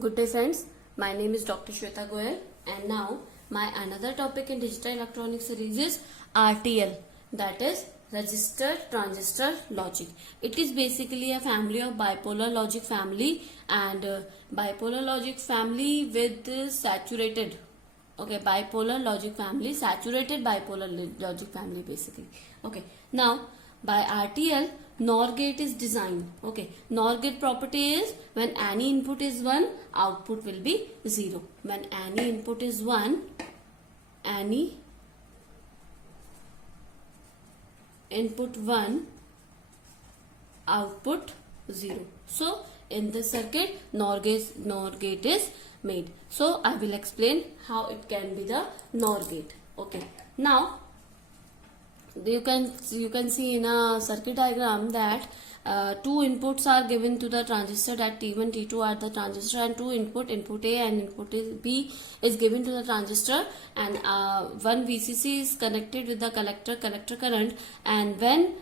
Good day friends, my name is Dr. Shweta Goyal and now my another topic in digital electronics series is RTL, that is Register Transistor Logic. It is basically a family of bipolar logic family and bipolar logic family with saturated, bipolar logic family, saturated bipolar logic family basically. Now by RTL, NOR gate is designed. NOR gate property is when any input is 1, output will be 0. When any input is 1, any input 1, output 0. So in this circuit, NOR gate is made. So I will explain how it can be the NOR gate. Now you can see in a circuit diagram that two inputs are given to the transistor, that T1 T2 are the transistor, and two input A and input B is given to the transistor, and one VCC is connected with the collector current, and when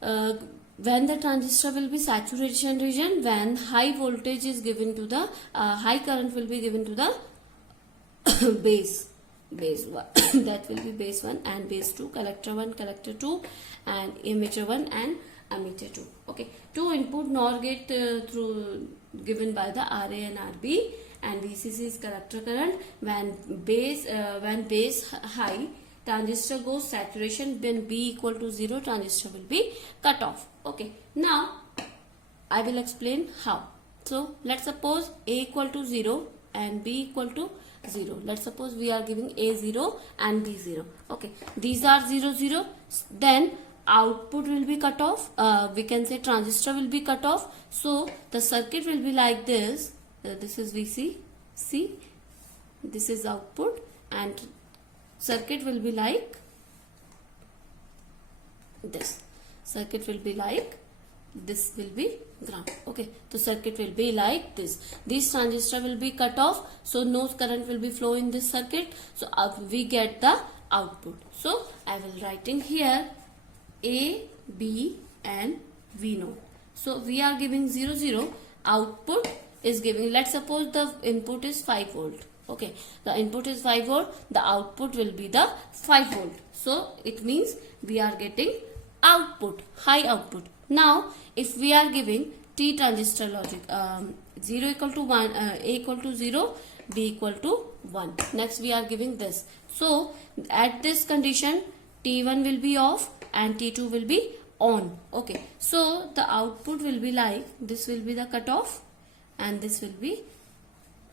the transistor will be saturation region, when high voltage is given to the high current will be given to the base 1 that will be base 1 and base 2, collector 1, collector 2, and emitter 1 and emitter 2. Two input NOR gate through given by the RA and RB, and VCC is collector current. When base high, transistor goes saturation. When B equal to 0, transistor will be cut off. Now I will explain how. So let's suppose A equal to 0 and B equal to 0. Let's suppose we are giving A 0 and B 0. These are 0 0. Then output will be cut off. We can say transistor will be cut off. So the circuit will be like this. This is VCC. This is output, and circuit will be like this. Circuit will be like this, will be ground. The circuit will be like this. This transistor will be cut off, so no current will be flow in this circuit. So we get the output. So I will writing here A, B and V node. So we are giving 0 0. Output is giving, let's suppose the input is 5 volt. The input is 5 volt, the output will be the 5 volt. So it means we are getting output, high output. Now if we are giving T transistor logic, 0 equal to 1, A equal to 0, B equal to 1. Next we are giving this. So at this condition, T1 will be off and T2 will be on. So the output will be like this, will be the cutoff, and this will be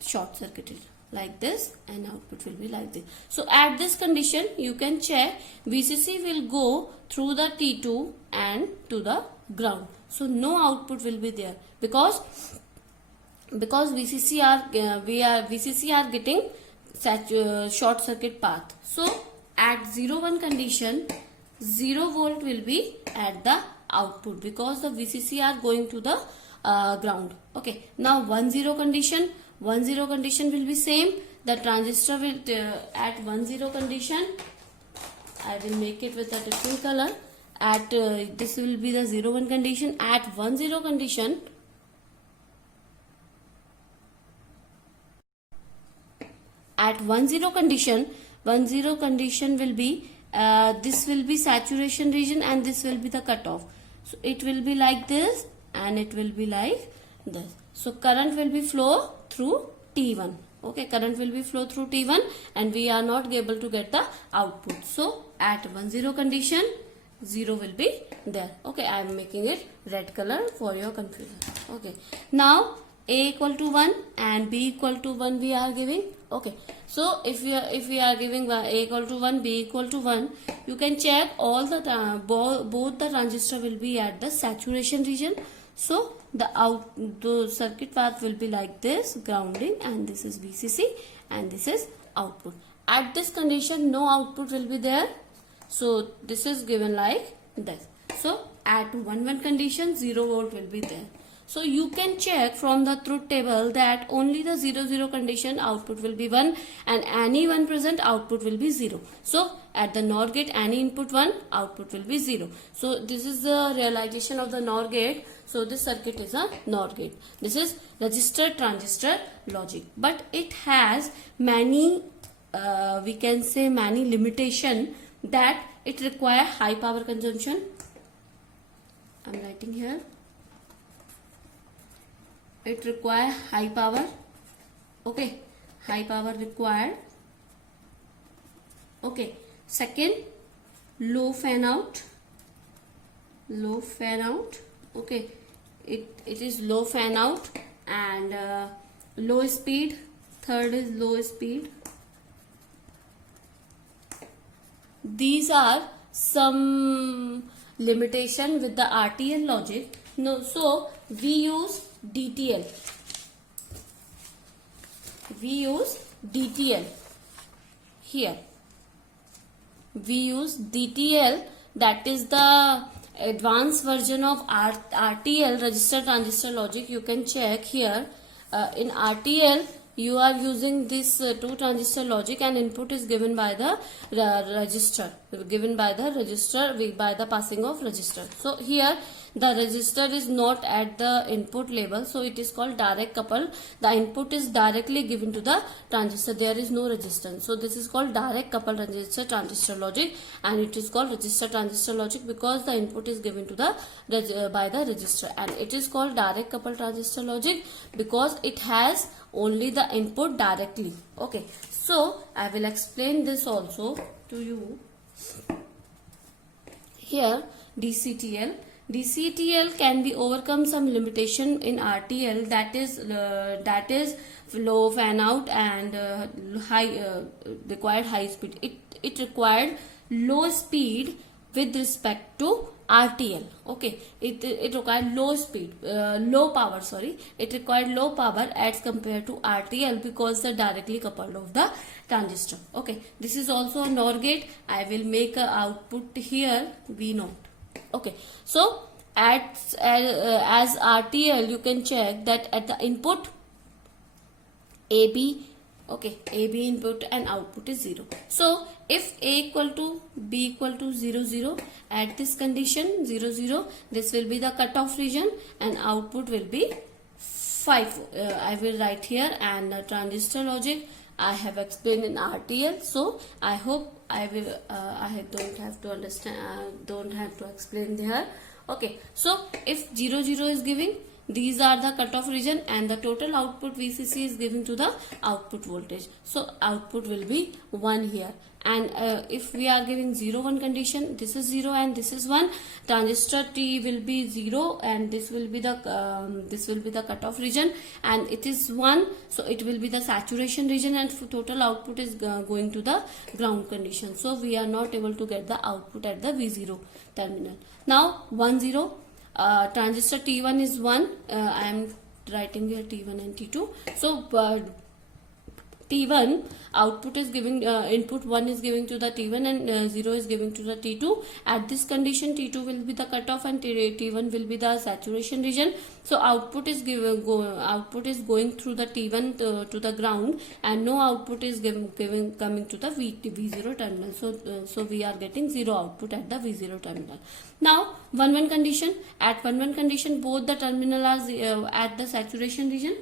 short circuited like this, and output will be like this. So at this condition, you can check VCC will go through the T2 and to the ground. So no output will be there because VCC are getting short circuit path. So at 0 1 condition, 0 volt will be at the output because the VCC are going to the ground. Now 1 0 condition will be same. The transistor will at 1 0 condition, I will make it with a different color. At this will be the 0 1 condition. At 1 0 condition, will be this will be saturation region and this will be the cutoff. So it will be like this and it will be like this. So current will be flow through T1. Current will be flow through T1 and we are not able to get the output. So at 1 0 condition, 0 will be there. I am making it red color for your confusion. Now A equal to 1 and B equal to 1 we are giving. So if we are giving A equal to 1, B equal to 1, you can check all the both the transistor will be at the saturation region. So the circuit path will be like this, grounding, and this is VCC and this is output. At this condition, no output will be there. So this is given like this. So at 1 1 condition, 0 volt will be there. So you can check from the truth table that only the 0 0 condition output will be 1 and any 1 present output will be 0. So at the NOR gate any input 1 output will be 0. So this is the realization of the NOR gate. So this circuit is a NOR gate. This is register transistor logic, but it has many we can say many limitation, that it require high power consumption. I'm writing here. It require high power. Okay, high power required. Okay, second, low fan out. Low fan out. Okay, it is low fan out and low speed. Third is low speed. These are some limitation with the RTL logic. No, so we use DTL. We use DTL here. We use DTL, that is the advanced version of RTL, register transistor logic. You can check here. In RTL you are using this 2 transistor logic and input is given by the register, by the passing of register. So here the resistor is not at the input level, so it is called direct couple. The input is directly given to the transistor, there is no resistance. So this is called direct couple resistor transistor logic, and it is called register transistor logic because the input is given to the by the resistor, and it is called direct couple transistor logic because it has only the input directly. Okay, so I will explain this also to you. Here DCTL. DCTL can be overcome some limitation in RTL, that is low fan out and required high speed. It required low speed with respect to RTL. Okay, it required low speed, low power. Sorry, it required low power as compared to RTL because the directly coupled of the transistor. Okay, this is also a NOR gate. I will make a output here V0. Okay, so as RTL you can check that at the input AB, okay, AB input and output is 0. So if A equal to B equal to 0 0, at this condition 0 0, this will be the cutoff region and output will be 5. I will write here, and transistor logic I have explained in RTL. So I hope I don't have to understand, don't have to explain there. Okay, so if 0 0 is giving, these are the cutoff region and the total output VCC is given to the output voltage. So output will be 1 here. And if we are giving 0 1 condition, this is 0 and this is 1, transistor T will be 0 and this will be the cutoff region and it is 1, so it will be the saturation region, and total output is going to the ground condition. So we are not able to get the output at the V0 terminal. Now 1 0, transistor T1 is 1. I am writing here T1 and T2. So T1 output is giving, input 1 is giving to the T1 and 0 is giving to the T2. At this condition T2 will be the cutoff and T1 will be the saturation region. So output is going through the T1 to the ground, and no output is coming to the V0 terminal. So we are getting 0 output at the V0 terminal. Now 1 1 condition. At 1 1 condition both the terminal are at the saturation region.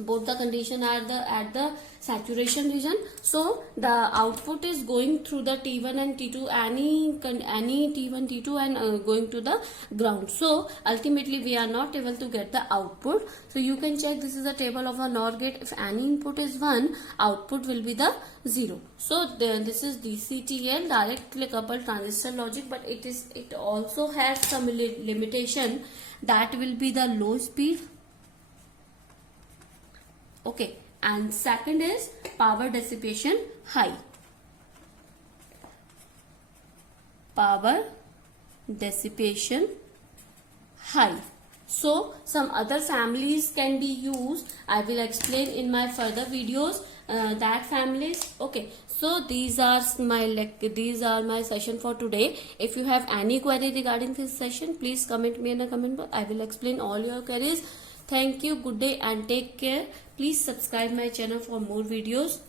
Both the condition are at the saturation region. So the output is going through the T1 and T2, any T1 T2 and going to the ground. So ultimately we are not able to get the output. So you can check, this is a table of a NOR gate. If any input is 1, output will be the 0. So this is DCTL, directly coupled transistor logic, but it also has some limitation, that will be the low speed. Okay, and second is power dissipation high. Power dissipation high. So some other families can be used. I will explain in my further videos that families. Okay, so these are my session for today. If you have any query regarding this session, please comment me in a comment box. I will explain all your queries. Thank you, good day and take care. Please subscribe my channel for more videos.